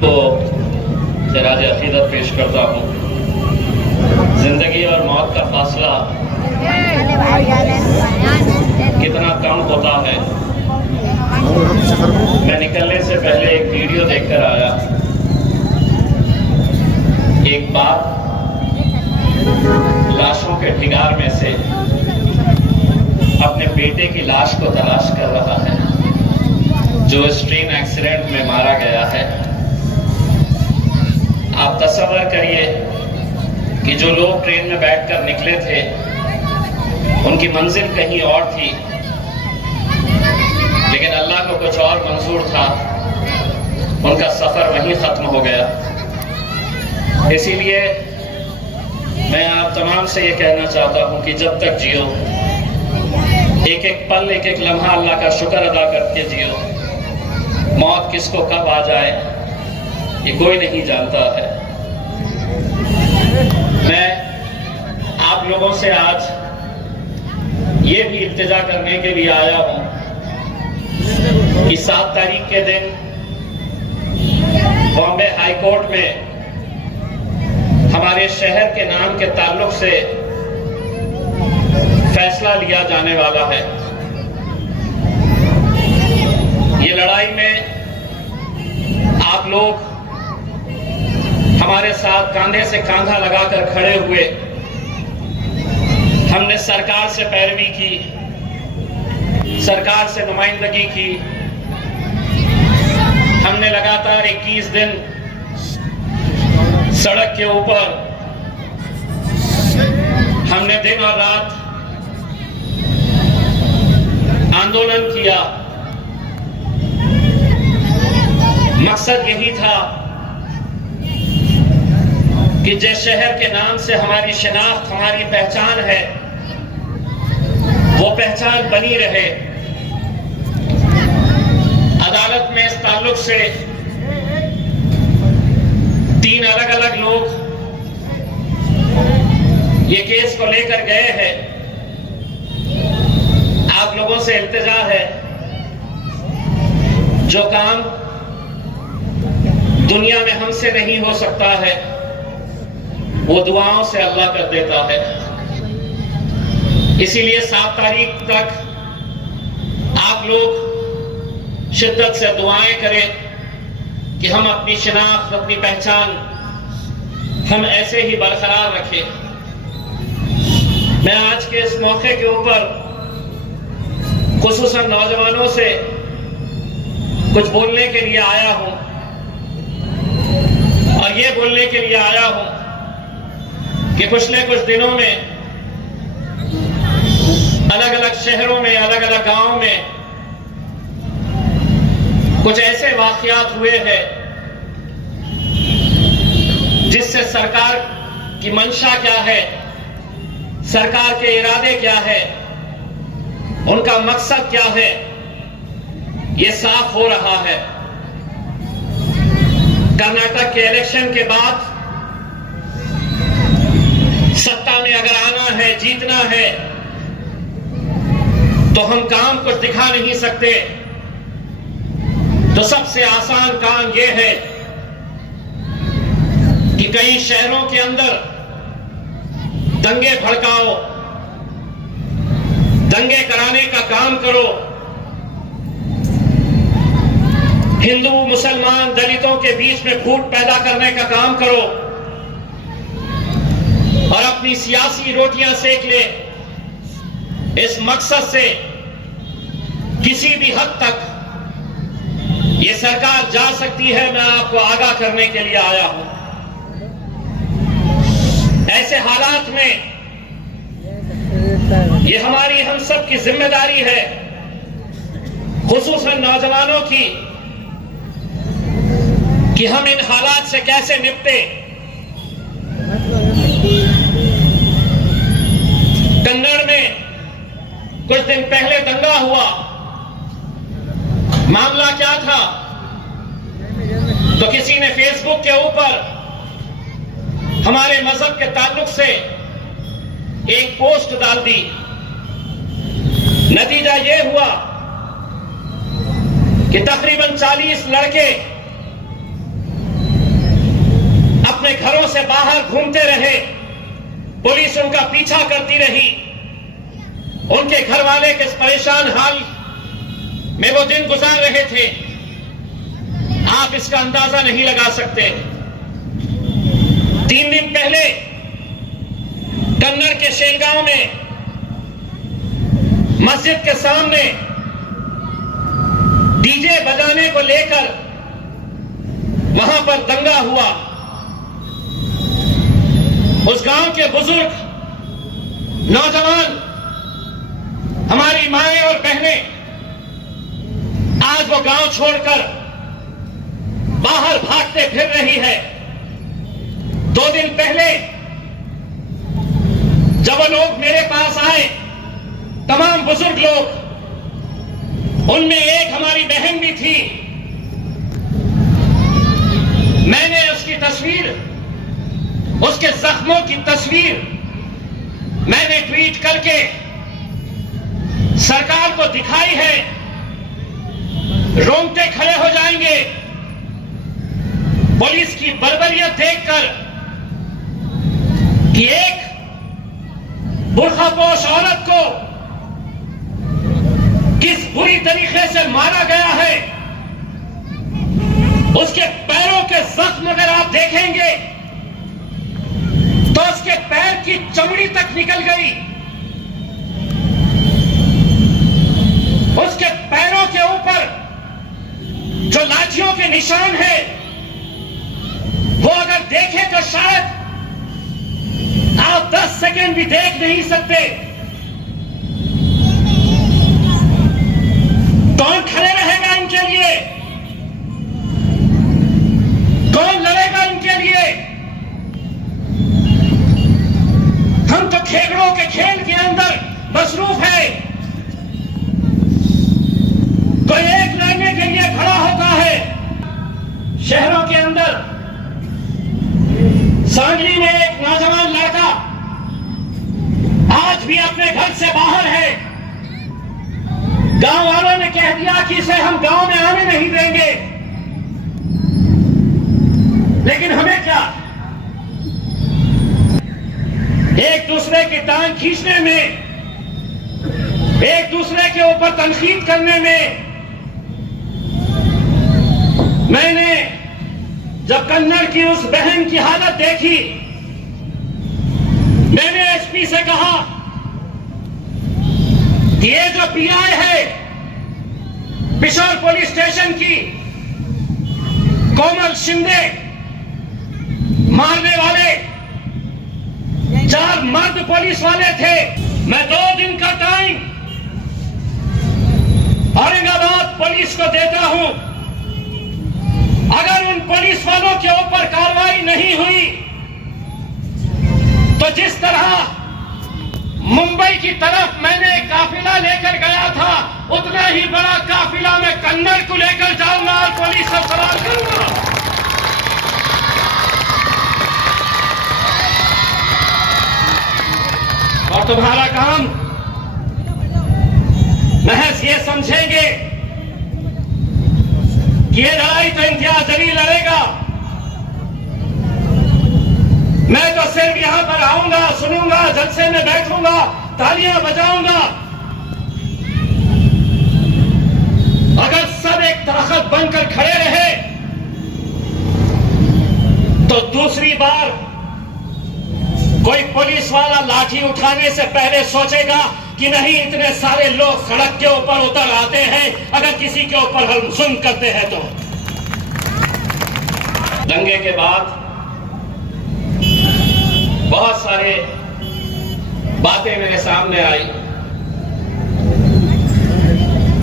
तो सिराज अकीदत पेश करता हूँ। जिंदगी और मौत का फासला कितना कम होता है। मैं निकलने से पहले एक वीडियो देखकर आया। एक बाप लाशों के ढिगार में से अपने बेटे की लाश को तलाश कर रहा है जो इस ट्रेन एक्सीडेंट में मारा गया है। आप तसव्वुर करिए कि जो लोग ट्रेन में बैठकर निकले थे उनकी मंजिल कहीं और थी, लेकिन अल्लाह को कुछ और मंजूर था। उनका सफर वहीं खत्म हो गया। इसीलिए मैं आप तमाम से ये कहना चाहता हूं कि जब तक जियो, एक एक पल, एक एक लम्हा अल्लाह का शुक्र अदा करके जियो। मौत किसको कब आ जाए ये कोई नहीं जानता है। मैं आप लोगों से आज ये भी इल्तिजा करने के लिए आया हूं कि 7 तारीख के दिन बॉम्बे हाई कोर्ट में हमारे शहर के नाम के ताल्लुक से फैसला लिया जाने वाला है। ये लड़ाई में आप लोग हमारे साथ कांधे से कांधा लगाकर खड़े हुए। हमने सरकार से पैरवी की, सरकार से नुमाइंदगी की। हमने लगातार 21 दिन सड़क के ऊपर, हमने दिन और रात आंदोलन किया। मकसद यही था कि जिस शहर के नाम से हमारी शिनाख्त, हमारी पहचान है, वो पहचान बनी रहे। अदालत में इस ताल्लुक से 3 अलग अलग लोग ये केस को लेकर गए हैं। आप लोगों से इल्तिजा है, जो काम दुनिया में हमसे नहीं हो सकता है वो दुआओं से अल्लाह कर देता है। इसीलिए 7 तारीख तक आप लोग शिद्दत से दुआएं करें कि हम अपनी शिनाख्त, अपनी पहचान हम ऐसे ही बरकरार रखें। मैं आज के इस मौके के ऊपर खुसूसन नौजवानों से कुछ बोलने के लिए आया हूं, और ये बोलने के लिए आया हूं कि पिछले कुछ दिनों में अलग अलग शहरों में, अलग अलग गांवों में कुछ ऐसे वाकयात हुए हैं जिससे सरकार की मंशा क्या है, सरकार के इरादे क्या है, उनका मकसद क्या है, ये साफ हो रहा है। कर्नाटक के इलेक्शन के बाद सत्ता में अगर आना है, जीतना है, तो हम काम कुछ दिखा नहीं सकते। तो सबसे आसान काम यह है कि कई शहरों के अंदर दंगे भड़काओ, दंगे कराने का काम करो, हिंदू, मुसलमान, दलितों के बीच में फूट पैदा करने का काम करो और अपनी सियासी रोटियां सेक ले। इस मकसद से किसी भी हद तक ये सरकार जा सकती है, मैं आपको आगाह करने के लिए आया हूं। ऐसे हालात में ये हमारी, हम सब की जिम्मेदारी है, खुसूसन नौजवानों की, कि हम इन हालात से कैसे निपटे। कन्नड़ में कुछ दिन पहले दंगा हुआ। मामला क्या था? तो किसी ने फेसबुक के ऊपर हमारे मजहब के ताल्लुक से एक पोस्ट डाल दी। नतीजा यह हुआ कि तकरीबन 40 लड़के अपने घरों से बाहर घूमते रहे, पुलिस उनका पीछा करती रही, उनके घर वाले किस परेशान हाल में वो दिन गुजार रहे थे, आप इसका अंदाजा नहीं लगा सकते। 3 दिन पहले कन्नड़ के शेलगांव में मस्जिद के सामने डीजे बजाने को लेकर वहां पर दंगा हुआ। उस गांव के बुजुर्ग, नौजवान, हमारी माएं और बहनें आज वो गांव छोड़कर बाहर भागते फिर रही है। 2 दिन पहले जब वो लोग मेरे पास आए, तमाम बुजुर्ग लोग, उनमें एक हमारी बहन भी थी। मैंने उसकी तस्वीर, उसके जख्मों की तस्वीर मैंने ट्वीट करके सरकार को दिखाई है। रोंगटे खड़े हो जाएंगे पुलिस की बर्बरियत देखकर कि एक बुर्खापोश औरत को किस बुरी तरीके से मारा गया है। उसके पैरों के जख्म अगर आप देखेंगे तो उसके पैर की चमड़ी तक निकल गई। उसके पैरों के ऊपर जो लाठियों के निशान है वो अगर देखें तो शायद आप 10 सेकंड भी देख नहीं सकते। कौन खड़े रहेगा इनके लिए? कौन लड़ेगा इनके लिए? हम तो खेगड़ों के खेल के अंदर मसरूफ है। कोई एक लड़ने के लिए खड़ा होता है। शहरों के अंदर सांगली में एक नौजवान लड़का आज भी अपने घर से बाहर है। गांव वालों ने कह दिया कि इसे हम गांव में आने नहीं देंगे, लेकिन हमें क्या, एक दूसरे की टांग खींचने में, एक दूसरे के ऊपर तनकीद करने में। मैंने जब कन्नड़ की उस बहन की हालत देखी, मैंने एसपी से कहा कि ये जो पीआई है पिशोर पुलिस स्टेशन की, कोमल शिंदे, मारने वाले 4 मर्द पुलिस वाले थे। मैं 2 दिन का टाइम औरंगाबाद पुलिस को देता हूं। अगर उन पुलिस वालों के ऊपर कार्रवाई नहीं हुई तो जिस तरह मुंबई की तरफ मैंने काफिला लेकर गया था, उतना ही बड़ा काफिला मैं कन्नड़ को लेकर जाऊंगा और पुलिस से सवाल करूंगा। और तुम्हारा काम महज ये समझेंगे कि ये लड़ाई तो इम्तियाज जलील लड़ेगा। मैं तो सिर्फ यहां पर आऊंगा, सुनूंगा, जलसे में बैठूंगा, तालियां बजाऊंगा। अगर सब एक ताकत बनकर खड़े रहे तो दूसरी बार कोई पुलिस वाला लाठी उठाने से पहले सोचेगा कि नहीं, इतने सारे लोग सड़क के ऊपर उतर आते हैं, अगर किसी के ऊपर हम जुल्म करते हैं तो। दंगे के बाद बहुत सारे बातें मेरे सामने आई।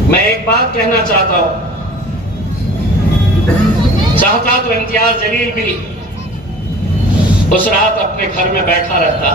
मैं एक बात कहना चाहता हूं, चाहता तो इम्तियाज जलील भी उस रात अपने घर में बैठा रहता।